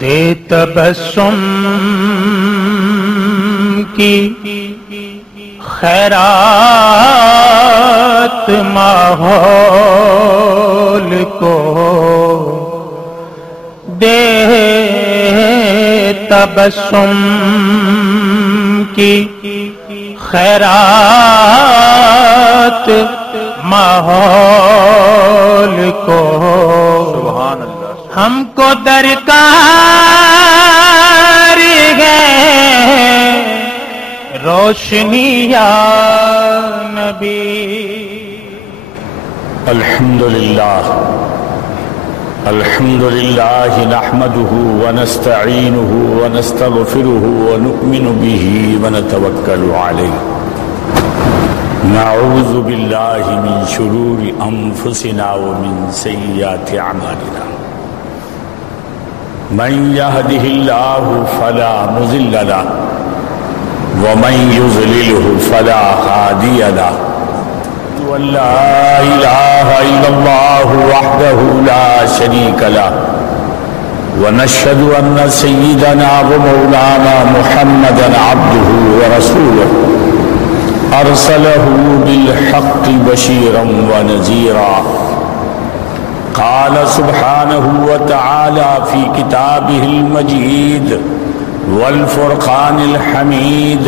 دے تبسم کی خیرات ماحول کو، دے تبسم کی خیرات ماحول کو، سبحان اللہ۔ ہم کو درکار ہے روشنی یا نبی۔ الحمدللہ نحمده ونستعینه ونستغفره ونؤمن به ونتوکل علیہ، نعوذ باللہ من شرور انفسنا ومن سیئات اعمالنا، من يهده الله فلا مضل له ومن يضلله فلا هادي له، ولا إله إلا الله وحده لا شريك له، ونشهد أن سيدنا ومولانا محمدا عبده ورسوله أرسله بالحق بشيرا ونذيرا، قال سبحانه وتعالى في كتابه المجيد والفرقان الحميد،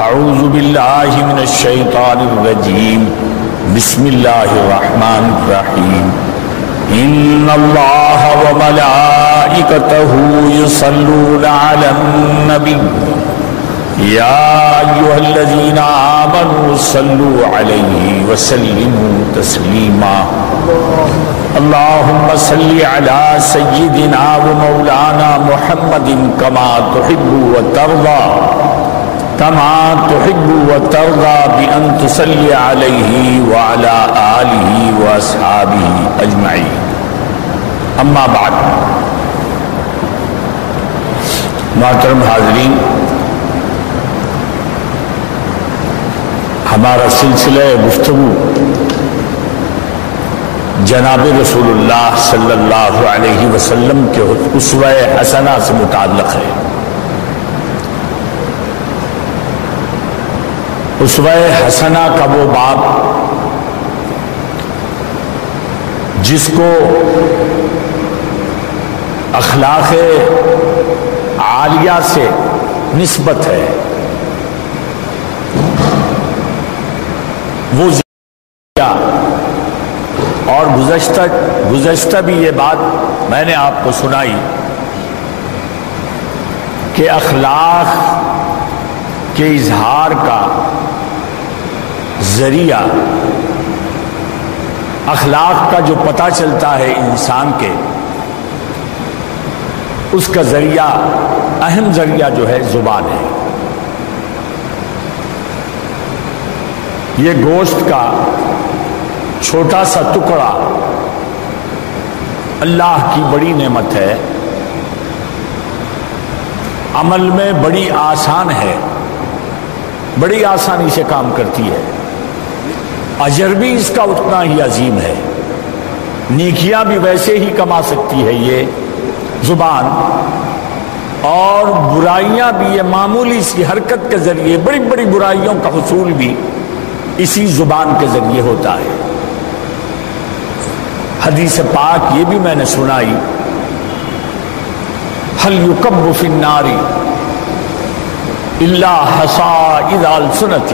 أعوذ بالله من الشيطان الرجيم، بسم الله الرحمن الرحيم، إن الله وملائكته يصلون على النبي يا أيها الذين آمنوا صلوا عليه وسلموا تسليما، اللهم صل على سيدنا ومولانا محمد كما تحب وترضى بأن تصلي عليه وعلى آله وأصحابه أجمعين، أما بعد۔ محترم حاضرین، ہمارا سلسلہ گفتگو جناب رسول اللہ صلی اللہ علیہ وسلم کے اسوہ حسنہ سے متعلق ہے۔ اسوہ حسنہ کا وہ باب جس کو اخلاق عالیہ سے نسبت ہے، وہ اور گزشتہ بھی یہ بات میں نے آپ کو سنائی کہ اخلاق کے اظہار کا ذریعہ، اخلاق کا جو پتہ چلتا ہے انسان کے، اس کا ذریعہ، اہم ذریعہ جو ہے زبان ہے۔ یہ گوشت کا چھوٹا سا ٹکڑا اللہ کی بڑی نعمت ہے، عمل میں بڑی آسان ہے، بڑی آسانی سے کام کرتی ہے، اجر بھی اس کا اتنا ہی عظیم ہے، نیکیاں بھی ویسے ہی کما سکتی ہے یہ زبان، اور برائیاں بھی یہ معمولی سی حرکت کے ذریعے، بڑی بڑی برائیوں کا حصول بھی اسی زبان کے ذریعے ہوتا ہے۔ حدیث پاک یہ بھی میں نے سنائی، هل يكب في النار الا حصائد السنۃ،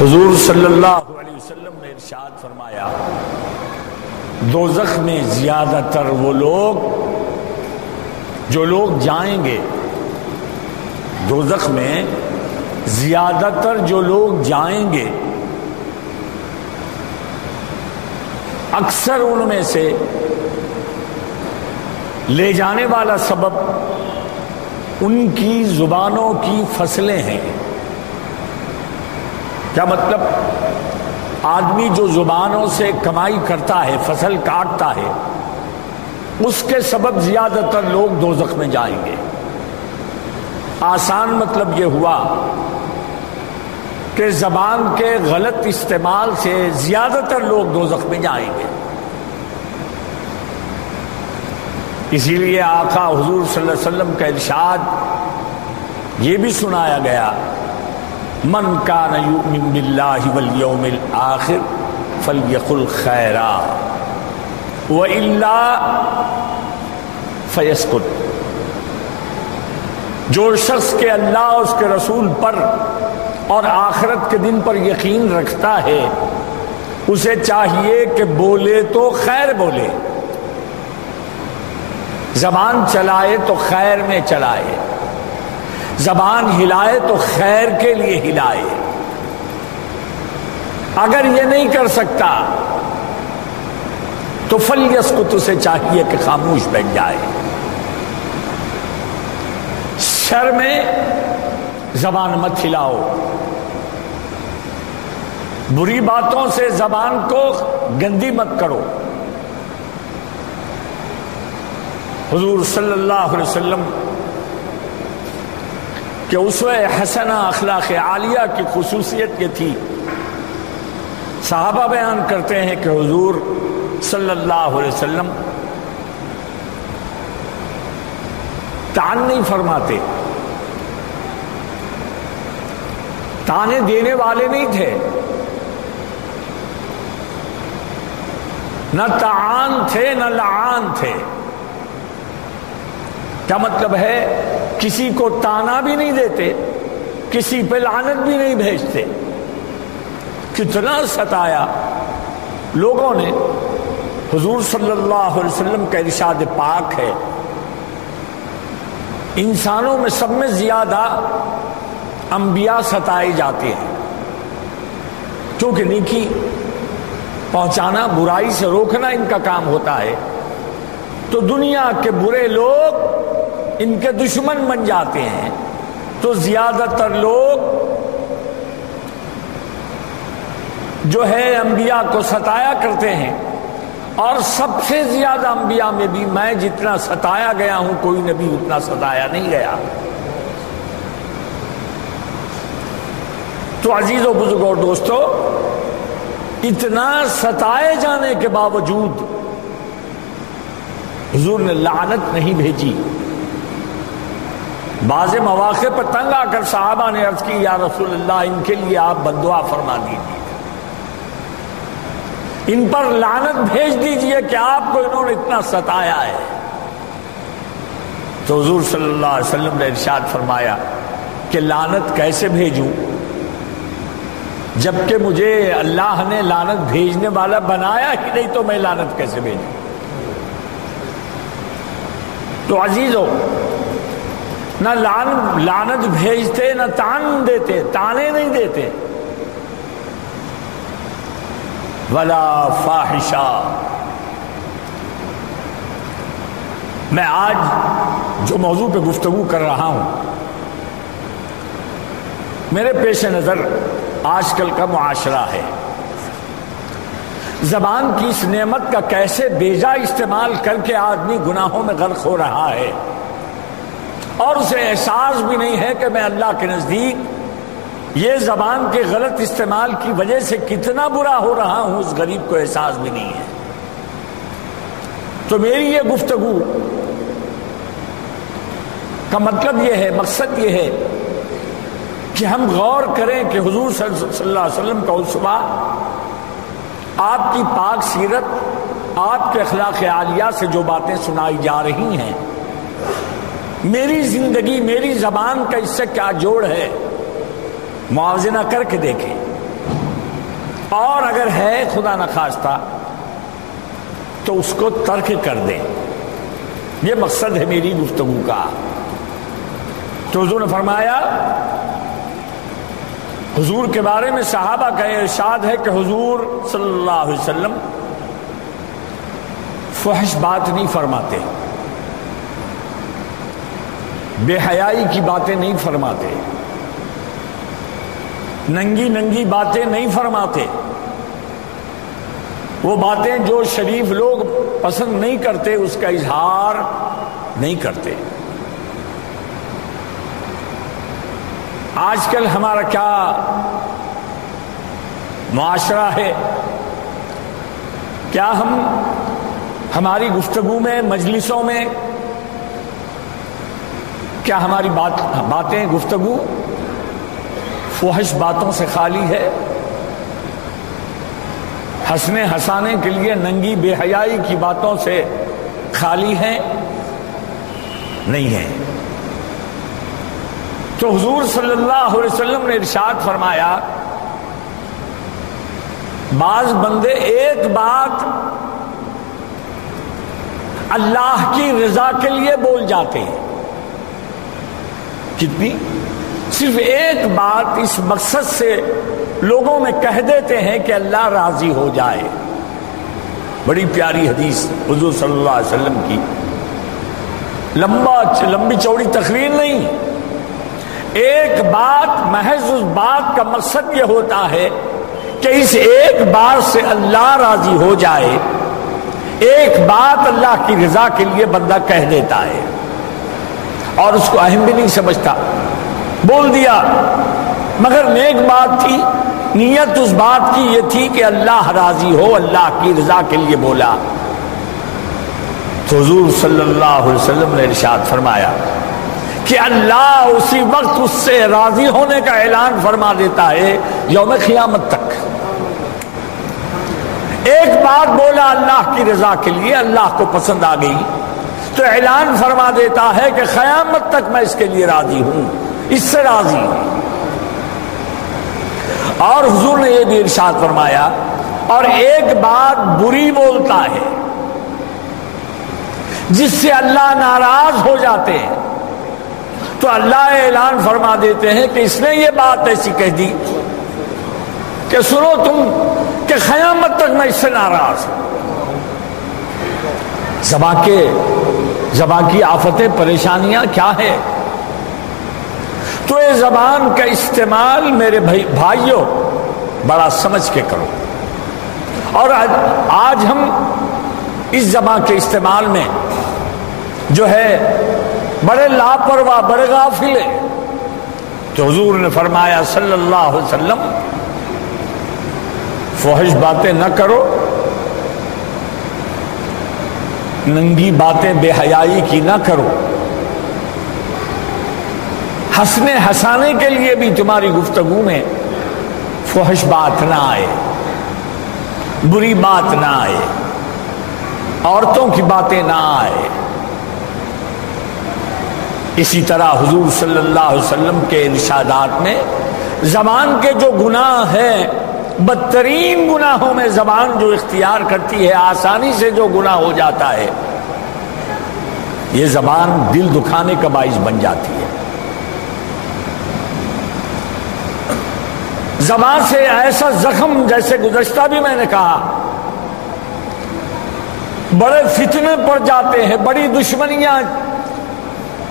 حضور صلی اللہ علیہ وسلم نے ارشاد فرمایا، دوزخ میں زیادہ تر وہ لوگ، جو لوگ جائیں گے دوزخ میں، زیادہ تر جو لوگ جائیں گے، اکثر ان میں سے لے جانے والا سبب ان کی زبانوں کی فصلیں ہیں۔ کیا مطلب؟ آدمی جو زبانوں سے کمائی کرتا ہے، فصل کاٹتا ہے، اس کے سبب زیادہ تر لوگ دوزخ میں جائیں گے۔ آسان مطلب یہ ہوا کہ زبان کے غلط استعمال سے زیادہ تر لوگ دوزخ میں جائیں گے۔ اسی لیے آقا حضور صلی اللہ علیہ وسلم کا ارشاد یہ بھی سنایا گیا، من کان یؤمن باللہ والیوم الآخر فلیقل خیرا وإلا فیسکت۔ جو شخص کے اللہ اور اس کے رسول پر اور آخرت کے دن پر یقین رکھتا ہے اسے چاہیے کہ بولے تو خیر بولے، زبان چلائے تو خیر میں چلائے، زبان ہلائے تو خیر کے لیے ہلائے۔ اگر یہ نہیں کر سکتا تو فلیسکت، اسے چاہیے کہ خاموش بیٹھ جائے۔ شر میں زبان مت ہلاؤ، بری باتوں سے زبان کو گندی مت کرو۔ حضور صلی اللہ علیہ وسلم کہ اسوہ حسنہ اخلاق عالیہ کی خصوصیت یہ تھی، صحابہ بیان کرتے ہیں کہ حضور صلی اللہ علیہ وسلم طعن نہیں فرماتے، طعنے دینے والے نہیں تھے، نہ طعان تھے نہ لعان تھے۔ کیا مطلب ہے؟ کسی کو طعنہ بھی نہیں دیتے، کسی پہ لعنت بھی نہیں بھیجتے۔ کتنا ستایا لوگوں نے۔ حضور صلی اللہ علیہ وسلم کا ارشاد پاک ہے، انسانوں میں سب میں زیادہ انبیاء ستائے جاتے ہیں، کیونکہ نیکی پہنچانا، برائی سے روکنا ان کا کام ہوتا ہے، تو دنیا کے برے لوگ ان کے دشمن بن جاتے ہیں، تو زیادہ تر لوگ جو ہے انبیاء کو ستایا کرتے ہیں۔ اور سب سے زیادہ انبیاء میں بھی میں جتنا ستایا گیا ہوں کوئی نبی اتنا ستایا نہیں گیا۔ تو عزیزو، بزرگو اور دوستو، اتنا ستائے جانے کے باوجود حضور نے لعنت نہیں بھیجی۔ بعض مواقع پر تنگ آ کر صحابہ نے عرض کی، یا رسول اللہ ان کے لیے آپ بددعا فرما دیجیے، ان پر لعنت بھیج دیجئے کہ آپ کو انہوں نے اتنا ستایا ہے۔ تو حضور صلی اللہ علیہ وسلم نے ارشاد فرمایا کہ لعنت کیسے بھیجوں جبکہ مجھے اللہ نے لعنت بھیجنے والا بنایا ہی نہیں، تو میں لعنت کیسے بھیجوں؟ تو عزیزو، نہ لعنت بھیجتے نہ طعن دیتے، طعنے نہیں دیتے، ولا فاحشہ۔ میں آج جو موضوع پہ گفتگو کر رہا ہوں، میرے پیش نظر آج کل کا معاشرہ ہے، زبان کی اس نعمت کا کیسے بیجا استعمال کر کے آدمی گناہوں میں غرق ہو رہا ہے، اور اسے احساس بھی نہیں ہے کہ میں اللہ کے نزدیک یہ زبان کے غلط استعمال کی وجہ سے کتنا برا ہو رہا ہوں، اس غریب کو احساس بھی نہیں ہے۔ تو میری یہ گفتگو کا مطلب یہ ہے، مقصد یہ ہے کہ ہم غور کریں کہ حضور صلی اللہ علیہ وسلم کا اسوہ، آپ کی پاک سیرت، آپ کے اخلاق عالیہ سے جو باتیں سنائی جا رہی ہیں، میری زندگی، میری زبان کا اس سے کیا جوڑ ہے، موازنہ کر کے دیکھیں، اور اگر ہے خدا نخواستہ تو اس کو ترک کر دیں۔ یہ مقصد ہے میری گفتگو کا۔ تو حضور نے فرمایا، حضور کے بارے میں صحابہ کا ارشاد ہے کہ حضور صلی اللہ علیہ وسلم فحش بات نہیں فرماتے، بے حیائی کی باتیں نہیں فرماتے، ننگی ننگی باتیں نہیں فرماتے، وہ باتیں جو شریف لوگ پسند نہیں کرتے اس کا اظہار نہیں کرتے۔ آج کل ہمارا کیا معاشرہ ہے، کیا ہم ہماری گفتگو میں، مجلسوں میں کیا ہماری باتیں، گفتگو فحش باتوں سے خالی ہے؟ ہنسنے ہنسانے کے لیے ننگی بے حیائی کی باتوں سے خالی ہے؟ نہیں ہے۔ تو حضور صلی اللہ علیہ وسلم نے ارشاد فرمایا، بعض بندے ایک بات اللہ کی رضا کے لیے بول جاتے ہیں۔ کتنی؟ صرف ایک بات اس مقصد سے لوگوں میں کہہ دیتے ہیں کہ اللہ راضی ہو جائے۔ بڑی پیاری حدیث حضور صلی اللہ علیہ وسلم کی، لمبی چوڑی تقریر نہیں، ایک بات، محض اس بات کا مقصد یہ ہوتا ہے کہ اس ایک بات سے اللہ راضی ہو جائے۔ ایک بات اللہ کی رضا کے لیے بندہ کہہ دیتا ہے اور اس کو اہم بھی نہیں سمجھتا، بول دیا، مگر نیک بات تھی، نیت اس بات کی یہ تھی کہ اللہ راضی ہو، اللہ کی رضا کے لیے بولا۔ تو حضور صلی اللہ علیہ وسلم نے ارشاد فرمایا کہ اللہ اسی وقت اس سے راضی ہونے کا اعلان فرما دیتا ہے یوم قیامت تک۔ ایک بات بولا اللہ کی رضا کے لیے، اللہ کو پسند آ گئی تو اعلان فرما دیتا ہے کہ قیامت تک میں اس کے لیے راضی ہوں، اس سے راضی ہوں۔ اور حضور نے یہ بھی ارشاد فرمایا، اور ایک بات بری بولتا ہے جس سے اللہ ناراض ہو جاتے ہیں تو اللہ اعلان فرما دیتے ہیں کہ اس نے یہ بات ایسی کہہ دی کہ سنو تم کہ قیامت تک میں اس سے ناراض ہوں۔ زبان کی آفتیں، پریشانیاں کیا ہے؟ تو یہ زبان کا استعمال میرے بھائیوں بڑا سمجھ کے کرو۔ اور آج ہم اس زبان کے استعمال میں جو ہے بڑے لاپرواہ، بڑے غافل ہیں۔ تو حضور نے فرمایا صلی اللہ علیہ وسلم، فحش باتیں نہ کرو، ننگی باتیں بے حیائی کی نہ کرو، ہنسنے ہنسانے کے لیے بھی تمہاری گفتگو میں فحش بات نہ آئے، بری بات نہ آئے، عورتوں کی باتیں نہ آئے۔ اسی طرح حضور صلی اللہ علیہ وسلم کے ارشادات میں زبان کے جو گناہ ہیں، بدترین گناہوں میں زبان جو اختیار کرتی ہے، آسانی سے جو گناہ ہو جاتا ہے، یہ زبان دل دکھانے کا باعث بن جاتی ہے۔ زبان سے ایسا زخم، جیسے گزشتہ بھی میں نے کہا، بڑے فتنے پڑ جاتے ہیں، بڑی دشمنیاں،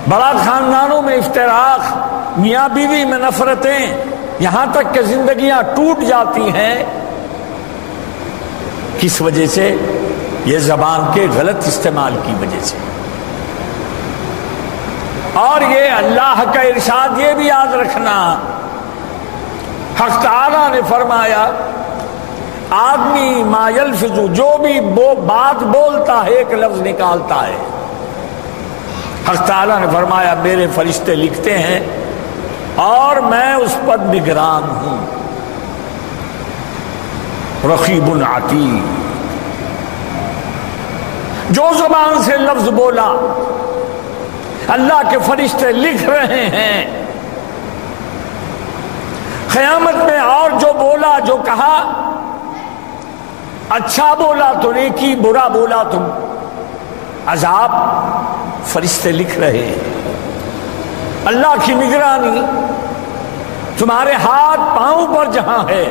بڑا خاندانوں میں افتراق، میاں بیوی میں نفرتیں، یہاں تک کہ زندگیاں ٹوٹ جاتی ہیں۔ کس وجہ سے؟ یہ زبان کے غلط استعمال کی وجہ سے۔ اور یہ اللہ کا ارشاد یہ بھی یاد رکھنا، حق تعالیٰ نے فرمایا، آدمی ما یلفظ، جو بھی بات بولتا ہے ایک لفظ نکالتا ہے، حق تعالیٰ نے فرمایا میرے فرشتے لکھتے ہیں اور میں اس پر نگران ہوں، رقیب عتید۔ جو زبان سے لفظ بولا اللہ کے فرشتے لکھ رہے ہیں، قیامت میں اور جو بولا، جو کہا، اچھا بولا تو نیکی، برا بولا تو عذاب، فرشتے لکھ رہے ہیں۔ اللہ کی نگرانی تمہارے ہاتھ پاؤں پر جہاں ہے،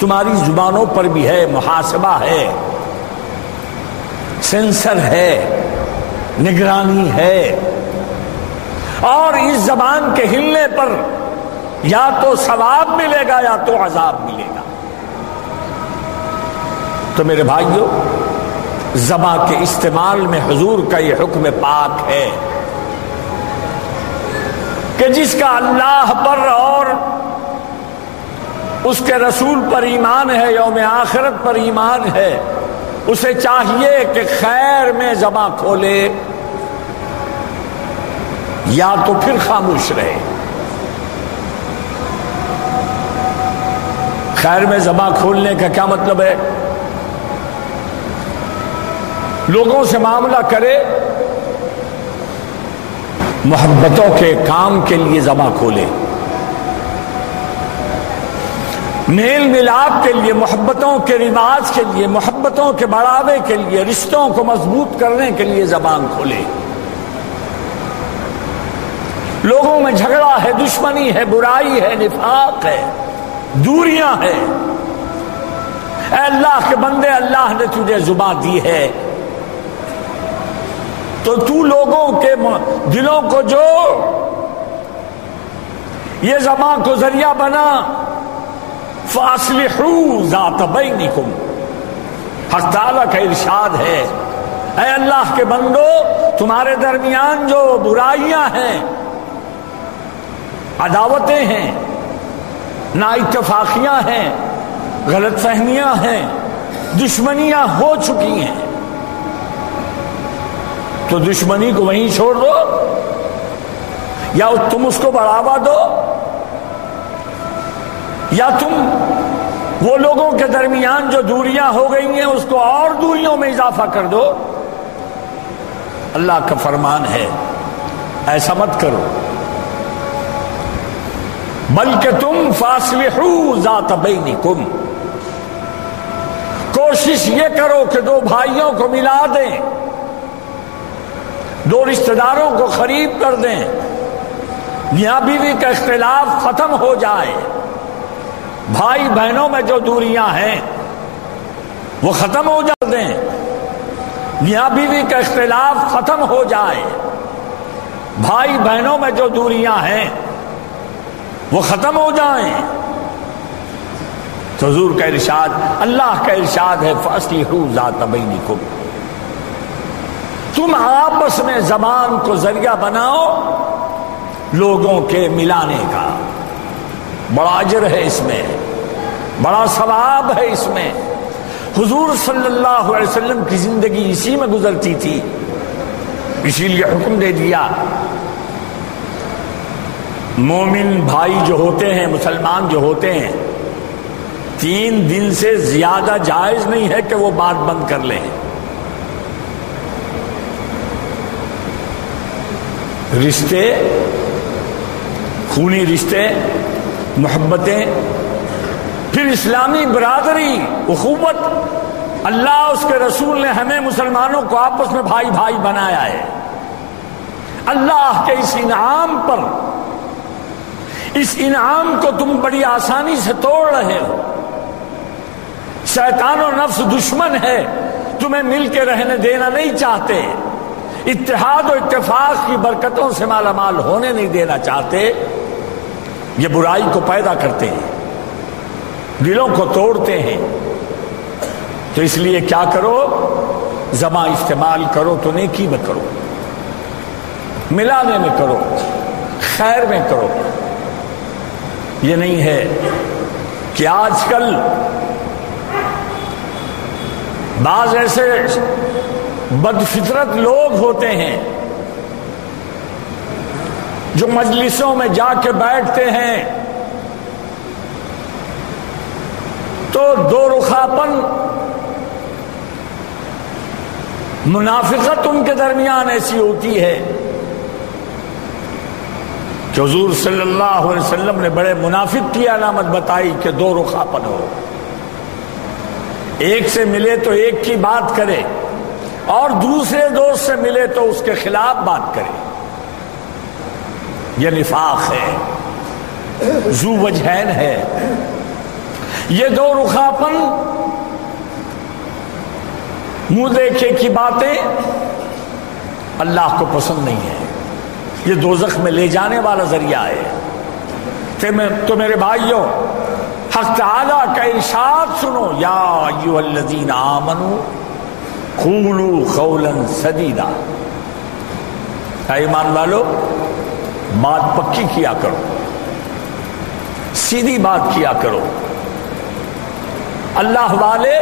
تمہاری زبانوں پر بھی ہے، محاسبہ ہے، سینسر ہے، نگرانی ہے۔ اور اس زبان کے ہلنے پر یا تو ثواب ملے گا یا تو عذاب ملے گا۔ تو میرے بھائیوں، زبان کے استعمال میں حضور کا یہ حکم پاک ہے کہ جس کا اللہ پر اور اس کے رسول پر ایمان ہے، یوم آخرت پر ایمان ہے، اسے چاہیے کہ خیر میں زباں کھولے یا تو پھر خاموش رہے۔ خیر میں زباں کھولنے کا کیا مطلب ہے؟ لوگوں سے معاملہ کرے، محبتوں کے کام کے لیے زباں کھولے، میل ملاپ کے لیے، محبتوں کے رواج کے لیے، محبتوں کے بڑھاوے کے لیے، رشتوں کو مضبوط کرنے کے لیے زبان کھولے۔ لوگوں میں جھگڑا ہے، دشمنی ہے، برائی ہے، نفاق ہے، دوریاں ہیں۔ اے اللہ کے بندے، اللہ نے تجھے زبان دی ہے تو تو لوگوں کے دلوں کو جوڑ، یہ زبان کو ذریعہ بنا۔ فَأَصْلِحُوا ذَاتَ بَيْنِكُمْ، حق تعالیٰ کا ارشاد ہے، اے اللہ کے بندو، تمہارے درمیان جو برائیاں ہیں، عداوتیں ہیں، نا اتفاقیاں ہیں، غلط فہمیاں ہیں، دشمنیاں ہو چکی ہیں، تو دشمنی کو وہیں چھوڑ دو یا تم اس کو بڑھاوا دو، یا تم وہ لوگوں کے درمیان جو دوریاں ہو گئی ہیں اس کو اور دوریوں میں اضافہ کر دو۔ اللہ کا فرمان ہے ایسا مت کرو، بلکہ تم فاصلحوا ذات بینکم، کوشش یہ کرو کہ دو بھائیوں کو ملا دیں، دو رشتہ داروں کو قریب کر دیں، میاں بیوی کا اختلاف ختم ہو جائے، بھائی بہنوں میں جو دوریاں ہیں وہ ختم ہو جا دیں، میاں بیوی کا اختلاف ختم ہو جائے، بھائی بہنوں میں جو دوریاں ہیں وہ ختم ہو جائیں۔ تو حضور کا ارشاد، اللہ کا ارشاد ہے، فَأَصْلِحُوا ذَاتَ بَيْنِكُمْ، تم آپس میں زبان کو ذریعہ بناؤ لوگوں کے ملانے کا۔ بڑا اجر ہے اس میں، بڑا ثواب ہے اس میں۔ حضور صلی اللہ علیہ وسلم کی زندگی اسی میں گزرتی تھی، اسی لیے حکم دے دیا مومن بھائی جو ہوتے ہیں، مسلمان جو ہوتے ہیں، 3 دن سے زیادہ جائز نہیں ہے کہ وہ بات بند کر لیں۔ رشتے، خونی رشتے، محبتیں، پھر اسلامی برادری، اخوت، اللہ اس کے رسول نے ہمیں مسلمانوں کو آپس میں بھائی بھائی بنایا ہے۔ اللہ کے اس انعام پر، اس انعام کو تم بڑی آسانی سے توڑ رہے ہو۔ شیطان و نفس دشمن ہے، تمہیں مل کے رہنے دینا نہیں چاہتے، اتحاد و اتفاق کی برکتوں سے مالا مال ہونے نہیں دینا چاہتے، یہ برائی کو پیدا کرتے ہیں، دلوں کو توڑتے ہیں۔ تو اس لیے کیا کرو، زبان استعمال کرو تو نیکی میں کرو، ملانے میں کرو، خیر میں کرو۔ یہ نہیں ہے کہ آج کل بعض ایسے بدفطرت لوگ ہوتے ہیں جو مجلسوں میں جا کے بیٹھتے ہیں تو دو رخاپن، منافقت ان کے درمیان ایسی ہوتی ہے کہ حضور صلی اللہ علیہ وسلم نے بڑے منافق کی علامت بتائی کہ دو رخاپن ہو، ایک سے ملے تو ایک کی بات کرے اور دوسرے دوست سے ملے تو اس کے خلاف بات کرے۔ یہ نفاق ہے، ذو وجہین ہے۔ یہ دو رخاپن، منہ دیکھے کی باتیں اللہ کو پسند نہیں ہے، یہ دوزخ میں لے جانے والا ذریعہ ہے۔ تو میرے بھائیوں، حق تعالیٰ کا ارشاد سنو، یا ایھا الذین آمنوا قولوا قولا سدیدا، اے ایمان والو بات پکی کیا کرو، سیدھی بات کیا کرو۔ اللہ والے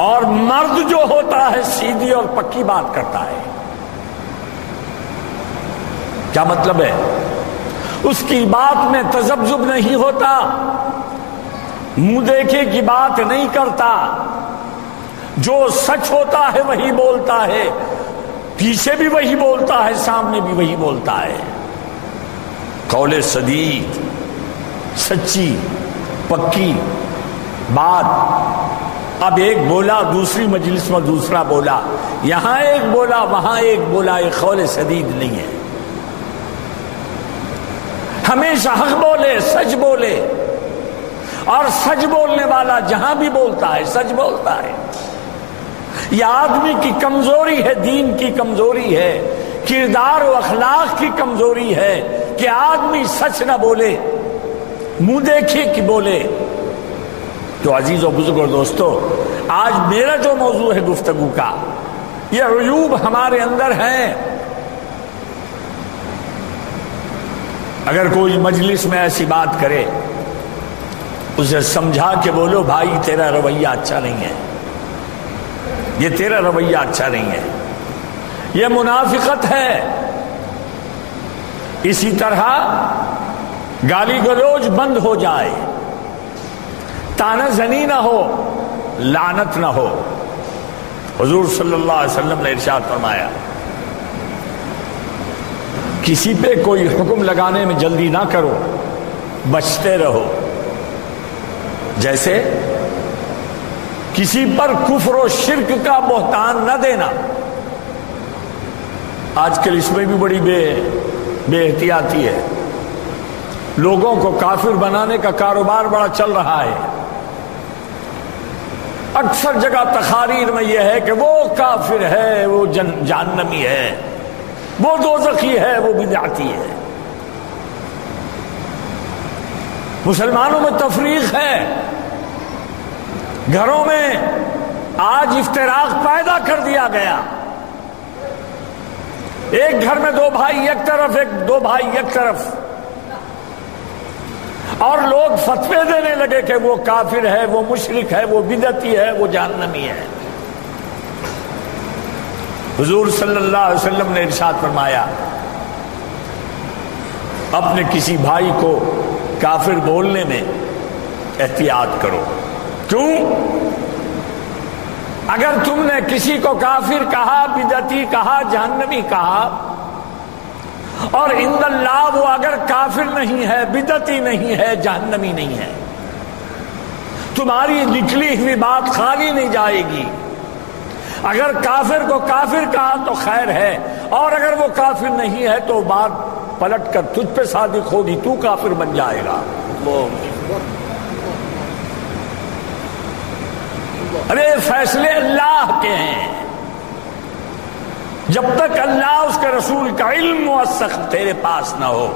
اور مرد جو ہوتا ہے سیدھی اور پکی بات کرتا ہے. کیا مطلب ہے؟ اس کی بات میں تذبذب نہیں ہوتا، منہ دیکھے کی بات نہیں کرتا، جو سچ ہوتا ہے وہی بولتا ہے، پیچھے بھی وہی بولتا ہے، سامنے بھی وہی بولتا ہے. قول سدید، سچی پکی بات. اب ایک بولا دوسری مجلس میں دوسرا بولا، یہاں ایک بولا وہاں ایک بولا، یہ قول سدید نہیں ہے. ہمیشہ حق بولے، سچ بولے، اور سچ بولنے والا جہاں بھی بولتا ہے سچ بولتا ہے. یہ آدمی کی کمزوری ہے، دین کی کمزوری ہے، کردار و اخلاق کی کمزوری ہے کہ آدمی سچ نہ بولے، منہ دیکھے کہ بولے. تو عزیز و بزرگ دوستو، آج میرا جو موضوع ہے گفتگو کا، یہ عیوب ہمارے اندر ہیں. اگر کوئی مجلس میں ایسی بات کرے، اسے سمجھا کے بولو بھائی تیرا رویہ اچھا نہیں ہے، یہ تیرا رویہ اچھا نہیں ہے، یہ منافقت ہے. اسی طرح گالی گلوچ بند ہو جائے، تانا زنی نہ ہو، لعنت نہ ہو. حضور صلی اللہ علیہ وسلم نے ارشاد فرمایا کسی پہ کوئی حکم لگانے میں جلدی نہ کرو، بچتے رہو. جیسے کسی پر کفر و شرک کا بہتان نہ دینا. آج کل اس میں بھی بڑی بے احتیاطی ہے. لوگوں کو کافر بنانے کا کاروبار بڑا چل رہا ہے. اکثر جگہ تقاریر میں یہ ہے کہ وہ کافر ہے، وہ جہنمی ہے، وہ دوزخی ہے، وہ بدعتی ہے. مسلمانوں میں تفریق ہے، گھروں میں آج افتراق پیدا کر دیا گیا. ایک گھر میں دو بھائی ایک طرف، دو بھائی ایک طرف، اور لوگ فتوے دینے لگے کہ وہ کافر ہے، وہ مشرک ہے، وہ بدعتی ہے، وہ جہنمی ہے. حضور صلی اللہ علیہ وسلم نے ارشاد فرمایا اپنے کسی بھائی کو کافر بولنے میں احتیاط کرو. کیوں؟ اگر تم نے کسی کو کافر کہا، بدعتی کہا، جہنمی کہا، اور عند اللہ وہ اگر کافر نہیں ہے، بدعتی نہیں ہے، جہنمی نہیں ہے، تمہاری نکلی ہوئی بات خالی نہیں جائے گی. اگر کافر کو کافر کہا تو خیر ہے، اور اگر وہ کافر نہیں ہے تو بات پلٹ کر تجھ پہ صادق ہوگی، تو کافر بن جائے گا. ارے فیصلے اللہ کے ہیں. جب تک اللہ اس کے رسول کا علم موثق تیرے پاس نہ ہو،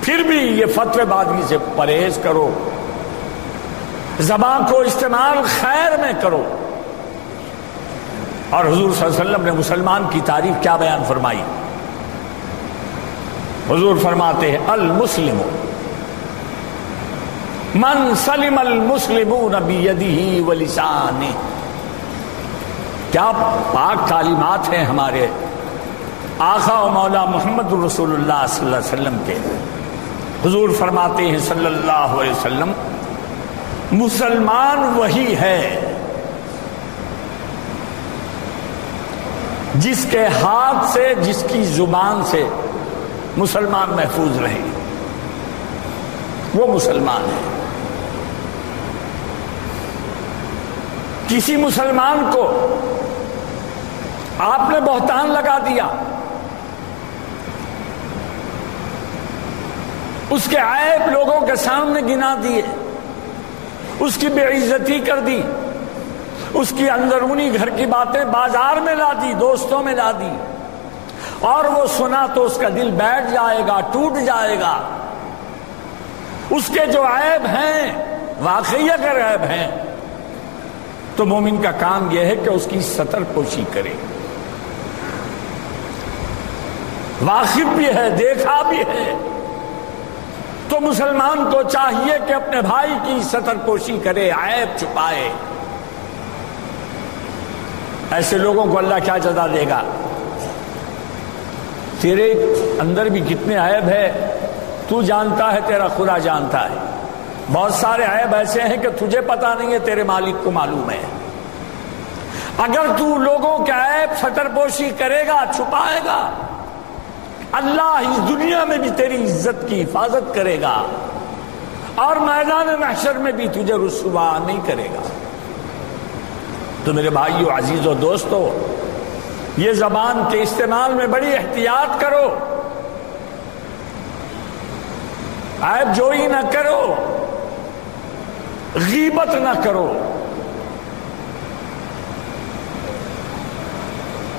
پھر بھی یہ فتوی بازی سے پرہیز کرو، زبان کو استعمال خیر میں کرو. اور حضور صلی اللہ علیہ وسلم نے مسلمان کی تعریف کیا بیان فرمائی؟ حضور فرماتے ہیں المسلم من سلم المسلمون بیدہ ولسانہ. کیا پاک تعلیمات ہیں ہمارے آقا و مولا محمد رسول اللہ صلی اللہ علیہ وسلم کے. حضور فرماتے ہیں صلی اللہ علیہ وسلم مسلمان وہی ہے جس کے ہاتھ سے، جس کی زبان سے مسلمان محفوظ رہے، وہ مسلمان ہے. کسی مسلمان کو آپ نے بہتان لگا دیا، اس کے عیب لوگوں کے سامنے گنا دیے، اس کی بے عزتی کر دی، اس کی اندرونی گھر کی باتیں بازار میں لا دی، دوستوں میں لا دی، اور وہ سنا تو اس کا دل بیٹھ جائے گا، ٹوٹ جائے گا. اس کے جو عیب ہیں واقعی اگر عیب ہیں تو مومن کا کام یہ ہے کہ اس کی ستر پوشی کرے. واقف بھی ہے، دیکھا بھی ہے، تو مسلمان کو چاہیے کہ اپنے بھائی کی ستر پوشی کرے، عیب چھپائے. ایسے لوگوں کو اللہ کیا جزا دے گا؟ تیرے اندر بھی کتنے عیب ہے تو جانتا ہے، تیرا خدا جانتا ہے. بہت سارے عیب ایسے ہیں کہ تجھے پتا نہیں ہے، تیرے مالک کو معلوم ہے. اگر تو لوگوں کے عیب ستر پوشی کرے گا، چھپائے گا، اللہ اس دنیا میں بھی تیری عزت کی حفاظت کرے گا اور میدان محشر میں بھی تجھے رسوا نہیں کرے گا. تو میرے بھائیو، عزیزو، دوستو، یہ زبان کے استعمال میں بڑی احتیاط کرو، عیب جوئی نہ کرو، غیبت نہ کرو.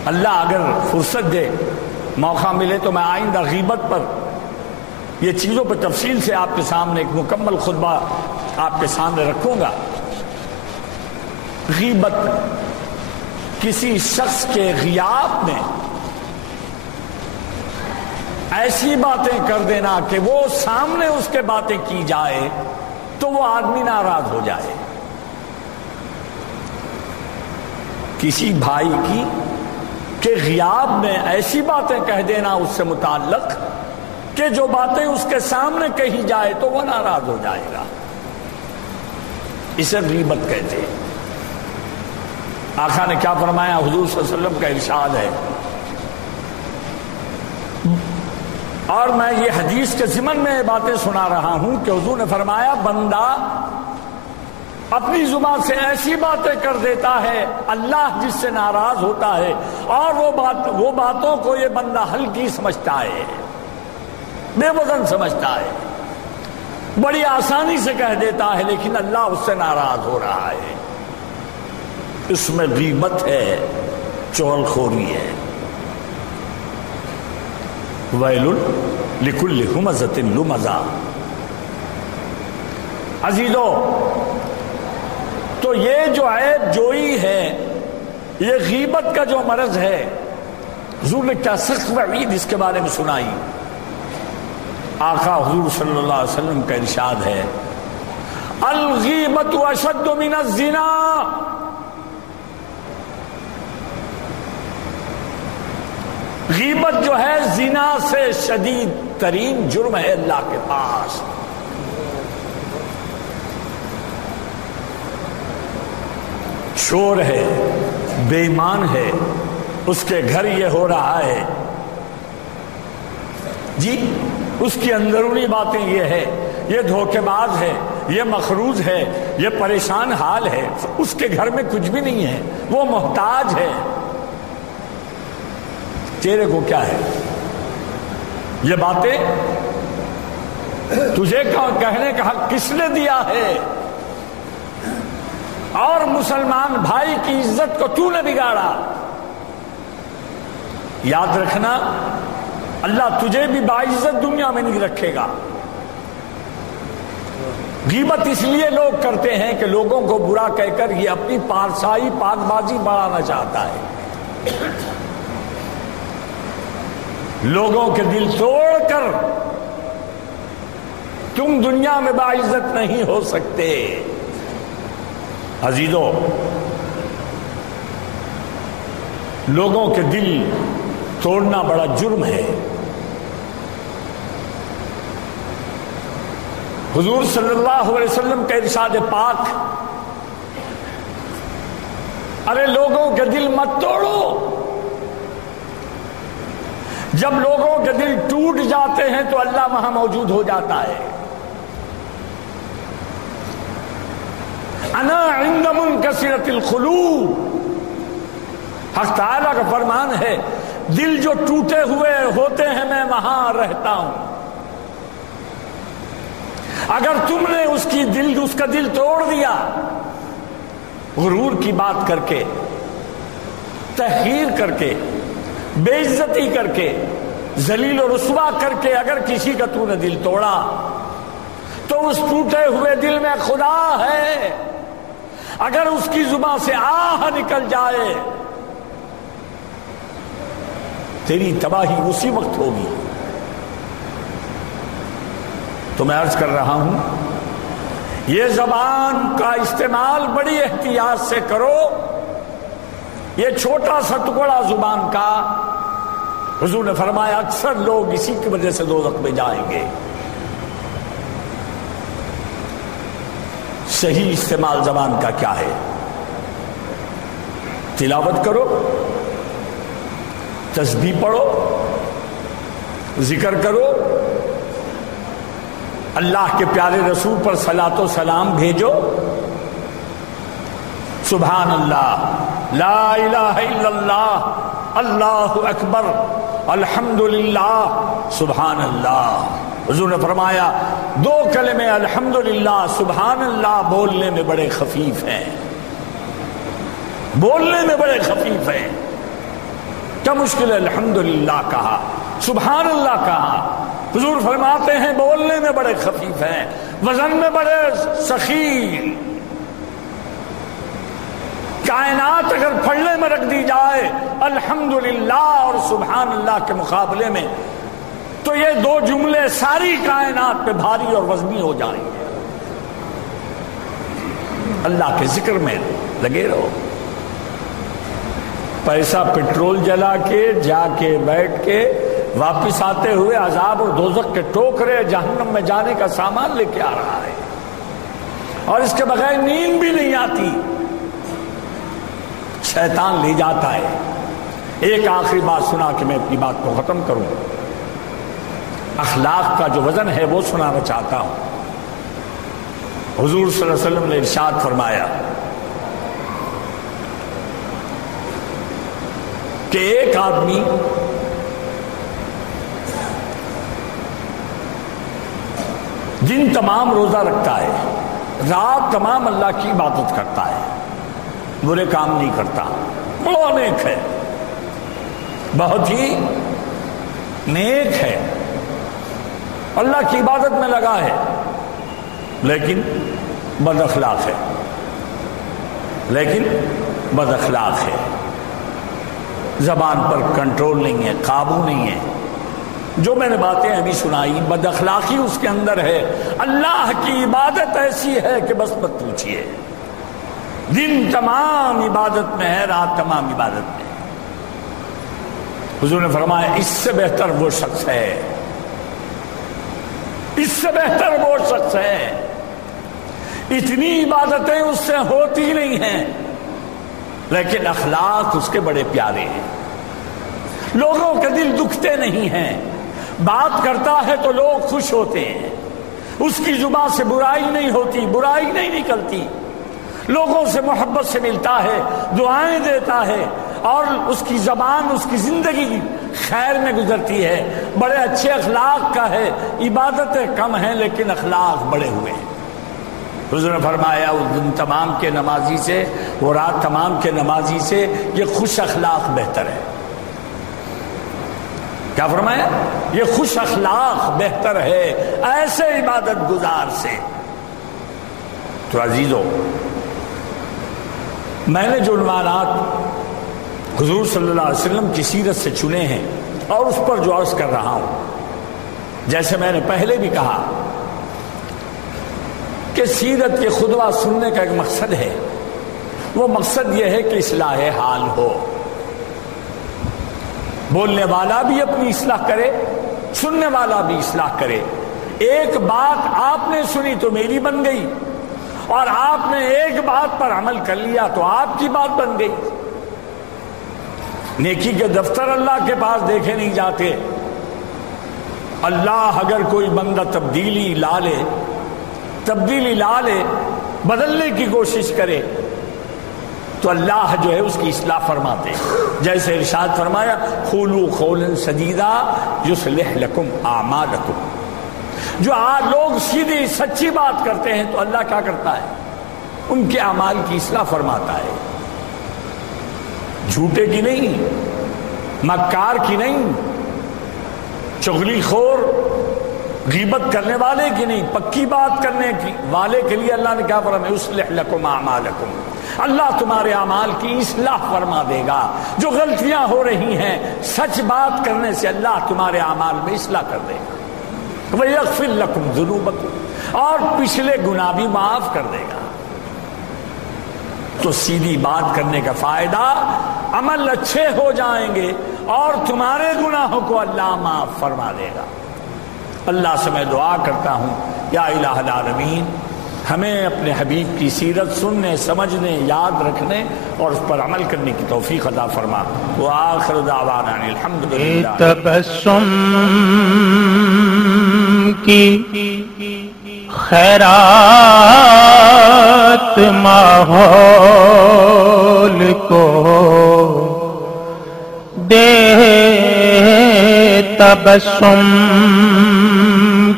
اللہ اگر فرصت دے، موقع ملے تو میں آئندہ غیبت پر، یہ چیزوں پر تفصیل سے آپ کے سامنے ایک مکمل خطبہ آپ کے سامنے رکھوں گا. غیبت کسی شخص کے غیاب میں ایسی باتیں کر دینا کہ وہ سامنے اس کے باتیں کی جائے تو وہ آدمی ناراض ہو جائے. کسی بھائی کی کہ غیاب میں ایسی باتیں کہہ دینا اس سے متعلق کہ جو باتیں اس کے سامنے کہی جائے تو وہ ناراض ہو جائے گا، اسے غیبت کہتے ہیں. آقا نے کیا فرمایا؟ حضور صلی اللہ علیہ وسلم کا ارشاد ہے، اور میں یہ حدیث کے ضمن میں یہ باتیں سنا رہا ہوں کہ حضور نے فرمایا، بندہ اپنی زبان سے ایسی باتیں کر دیتا ہے اللہ جس سے ناراض ہوتا ہے، اور وہ باتوں کو یہ بندہ ہلکی سمجھتا ہے، بے وزن سمجھتا ہے، بڑی آسانی سے کہہ دیتا ہے، لیکن اللہ اس سے ناراض ہو رہا ہے. اس میں غیبت ہے، چغل خوری ہے. ویل لکل ہمزۃ لمزہ. عزیزو، تو یہ جو عیب جوئی ہے، یہ غیبت کا جو مرض ہے، حضور نے کیا سخت وعید اس کے بارے میں سنائی. آقا حضور صلی اللہ علیہ وسلم کا ارشاد ہے، الغیبت اشد من الزنا. غیبت جو ہے زنا سے شدید ترین جرم ہے اللہ کے پاس. چور ہے، بے ایمان ہے، اس کے گھر یہ ہو رہا ہے، جی اس کی اندرونی باتیں یہ ہے، یہ دھوکے باز ہے، یہ مخروض ہے، یہ پریشان حال ہے، اس کے گھر میں کچھ بھی نہیں ہے، وہ محتاج ہے. تیرے کو کیا ہے؟ یہ باتیں تجھے کہنے کا حق کس نے دیا ہے؟ اور مسلمان بھائی کی عزت کو تو نے بگاڑا. یاد رکھنا، اللہ تجھے بھی باعزت دنیا میں نہیں رکھے گا. غیبت اس لیے لوگ کرتے ہیں کہ لوگوں کو برا کہہ کر یہ اپنی پارسائی پاک بازی بڑھانا چاہتا ہے. لوگوں کے دل توڑ کر تم دنیا میں باعزت نہیں ہو سکتے. عزیزو، لوگوں کے دل توڑنا بڑا جرم ہے. حضور صلی اللہ علیہ وسلم کا ارشاد پاک، ارے لوگوں کے دل مت توڑو. جب لوگوں کے دل ٹوٹ جاتے ہیں تو اللہ وہاں موجود ہو جاتا ہے. انا عند منکسرۃ القلوب. حق تعالیٰ کا فرمان ہے، دل جو ٹوٹے ہوئے ہوتے ہیں میں وہاں رہتا ہوں. اگر تم نے اس کا دل توڑ دیا، غرور کی بات کر کے، تحقیر کر کے، بے عزتی کر کے، ذلیل و رسوا کر کے اگر کسی کا تو نے دل توڑا تو اس ٹوٹے ہوئے دل میں خدا ہے. اگر اس کی زبان سے آہ نکل جائے تیری تباہی اسی وقت ہوگی. تو میں عرض کر رہا ہوں، یہ زبان کا استعمال بڑی احتیاط سے کرو. یہ چھوٹا سا ٹکڑا زبان کا، حضور نے فرمایا اکثر لوگ اسی کی وجہ سے دوزخ میں جائیں گے۔ صحیح استعمال زبان کا کیا ہے؟ تلاوت کرو، تسبیح پڑھو، ذکر کرو، اللہ کے پیارے رسول پر صلاۃ و سلام بھیجو، سبحان اللہ، لا الہ الا اللہ، اللہ اکبر، الحمدللہ، سبحان اللہ۔ حضور نے فرمایا دو کلمے الحمدللہ سبحان اللہ بولنے میں بڑے خفیف ہیں، بولنے میں بڑے خفیف ہیں۔ کیا مشکل ہے؟ الحمدللہ کہا، سبحان اللہ کہا۔ حضور فرماتے ہیں بولنے میں بڑے خفیف ہیں، وزن میں بڑے ثقیل۔ کائنات اگر پھڑنے میں رکھ دی جائے الحمدللہ اور سبحان اللہ کے مقابلے میں، تو یہ دو جملے ساری کائنات پہ بھاری اور وزنی ہو جائیں گے۔ اللہ کے ذکر میں لگے رہو۔ پیسہ پٹرول جلا کے جا کے بیٹھ کے واپس آتے ہوئے عذاب اور دوزخ کے ٹوکرے جہنم میں جانے کا سامان لے کے آ رہا ہے، اور اس کے بغیر نیند بھی نہیں آتی، شیطان لے جاتا ہے۔ ایک آخری بات سنا کہ میں اپنی بات کو ختم کروں۔ اخلاق کا جو وزن ہے وہ سنانا چاہتا ہوں۔ حضور صلی اللہ علیہ وسلم نے ارشاد فرمایا کہ ایک آدمی دن تمام روزہ رکھتا ہے، رات تمام اللہ کی عبادت کرتا ہے، برے کام نہیں کرتا، بڑا نیک ہے، بہت ہی نیک ہے، اللہ کی عبادت میں لگا ہے، لیکن بد اخلاق ہے، بد اخلاق ہے، زبان پر کنٹرول نہیں ہے، قابو نہیں ہے۔ جو میں نے باتیں ابھی سنائی بد اخلاقی اس کے اندر ہے، اللہ کی عبادت ایسی ہے کہ بس مت پوچھیے، دن تمام عبادت میں ہے، رات تمام عبادت میں ہے۔ حضور نے فرمایا اس سے بہتر وہ شخص ہے، اس سے بہتر وہ شخص ہے، اتنی عبادتیں اس سے ہوتی نہیں ہیں لیکن اخلاق اس کے بڑے پیارے ہیں، لوگوں کے دل دکھتے نہیں ہیں، بات کرتا ہے تو لوگ خوش ہوتے ہیں، اس کی زبان سے برائی نہیں ہوتی، برائی نہیں نکلتی، لوگوں سے محبت سے ملتا ہے، دعائیں دیتا ہے، اور اس کی زبان، اس کی زندگی خیر میں گزرتی ہے، بڑے اچھے اخلاق کا ہے، عبادتیں کم ہیں لیکن اخلاق بڑے ہوئے ہیں۔ حضور نے فرمایا اس دن تمام کے نمازی سے، وہ رات تمام کے نمازی سے یہ خوش اخلاق بہتر ہے۔ کیا فرمایا؟ یہ خوش اخلاق بہتر ہے ایسے عبادت گزار سے۔ تو عزیزو، میں نے جو عنوانات حضور صلی اللہ علیہ وسلم کی سیرت سے چنے ہیں اور اس پر جو عرض کر رہا ہوں، جیسے میں نے پہلے بھی کہا کہ سیرت کے خطبہ سننے کا ایک مقصد ہے، وہ مقصد یہ ہے کہ اصلاح حال ہو، بولنے والا بھی اپنی اصلاح کرے، سننے والا بھی اصلاح کرے۔ ایک بات آپ نے سنی تو میری بن گئی، اور آپ نے ایک بات پر عمل کر لیا تو آپ کی بات بن گئی۔ نیکی کے دفتر اللہ کے پاس دیکھے نہیں جاتے، اللہ اگر کوئی بندہ تبدیلی لا لے، بدلنے کی کوشش کرے تو اللہ جو ہے اس کی اصلاح فرماتے، جیسے ارشاد فرمایا قولوا قولا سدیدا یصلح لکم اعمالکم۔ جو لوگ سیدھی سچی بات کرتے ہیں تو اللہ کیا کرتا ہے؟ ان کے اعمال کی اصلاح فرماتا ہے، جھوٹے کی نہیں، مکار کی نہیں، چغلی خور غیبت کرنے والے کی نہیں، پکی بات کرنے کی والے کے لیے اللہ نے کیا فرمایا؟ یصلح لکم اعمالکم، اللہ تمہارے اعمال کی اصلاح فرما دے گا۔ جو غلطیاں ہو رہی ہیں سچ بات کرنے سے اللہ تمہارے اعمال میں اصلاح کر دے گا، وَيَغْفِرْ لَكُمْ ذُنُوبَكُمْ، اور پچھلے گناہ بھی معاف کر دے گا۔ تو سیدھی بات کرنے کا فائدہ عمل اچھے ہو جائیں گے اور تمہارے گناہوں کو اللہ معاف فرما دے گا۔ اللہ سے میں دعا کرتا ہوں یا الہ العالمین ہمیں اپنے حبیب کی سیرت سننے، سمجھنے، یاد رکھنے اور اس پر عمل کرنے کی توفیق عطا فرما۔ وآخر دعوانا الحمدللہ۔ تبسم کی خیرات ماحول کو دے، تبسم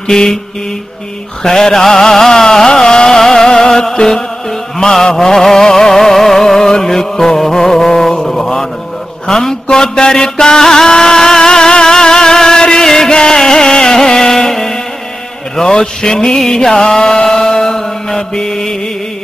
کی خیرات ماحول کو سبحان اللہ۔ ہم کو درکار ہے روشنی یا نبی۔